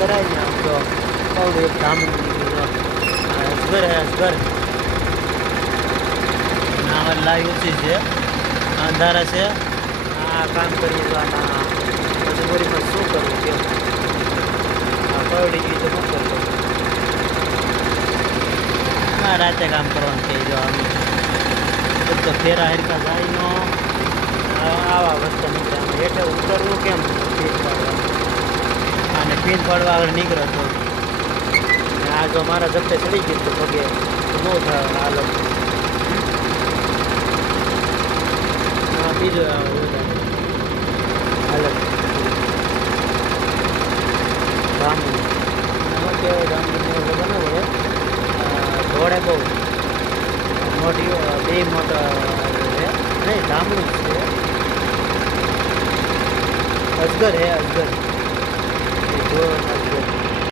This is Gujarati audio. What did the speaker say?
કરાય ને આમ તો કવડું એક ધામણું નીકળ્યું અસગર હે અસગર ના લાઈવ ઓછી છે અંધારા છે આ કામ કરીએ તો આમાં મજબૂરીમાં શું કરવું કેમ આ કવડી ગઈ તો શું કરવું ના રાતે કામ કરવાનું કહી દો અમે તો ફેરા હરકા જાય નો આવા વસ્તુ નીકળે આમાં હેઠે ઉતરવું કેમ પીન પાડવા અને પીન પાડવા આગળ નીકળે તો આ જો મારા જપ્તે ચડી ગયું તો પગે ન થાય હાલત બીજો હાલત ધામણું શું કહેવાય ધામણું ખબર ન પડે દોડે બહુ મોટી બે મોટા છે નહીં ધામણું છે અજગર હે અજગર જો